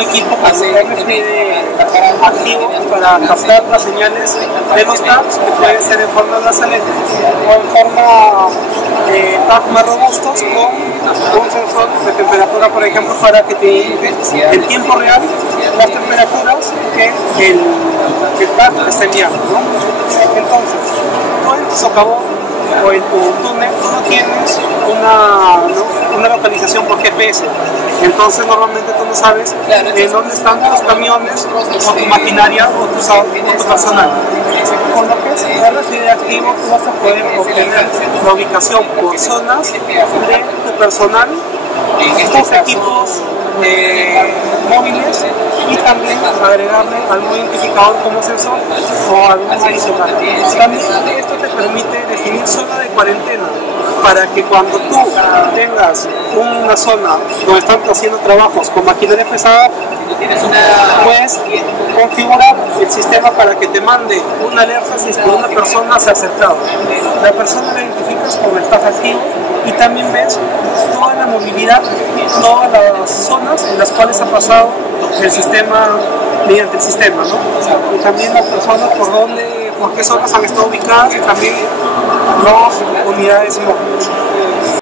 un equipo con un RFID activo para captar las señales de los tags, que pueden ser en forma de brazalete o en forma de tags más robustos con un sensor de temperatura, por ejemplo, para que te indique en tiempo real las temperaturas que el tag está enviando, ¿no? Entonces, tú en tu socavón o en tu túnel tú no tienes una localización por GPS, entonces normalmente tú no sabes en dónde están tus camiones o tu maquinaria o tu personal. Con lo que es el RFID activo tú vas a poder obtener la ubicación por zonas de tu personal, tus equipos móviles, y también agregarle algún identificador como sensor o algún adicional. También esto te permite definir zona de cuarentena para que cuando tú tengas una zona donde están haciendo trabajos con maquinaria pesada, puedes configurar el sistema para que te mande una alerta si es que una persona se ha acercado. La persona la identificas con el tag activo y también ves toda la movilidad, todas las zonas en las cuales ha pasado el sistema, mediante el sistema, ¿no? Y también las personas por qué zonas han estado ubicadas, y también las unidades móviles.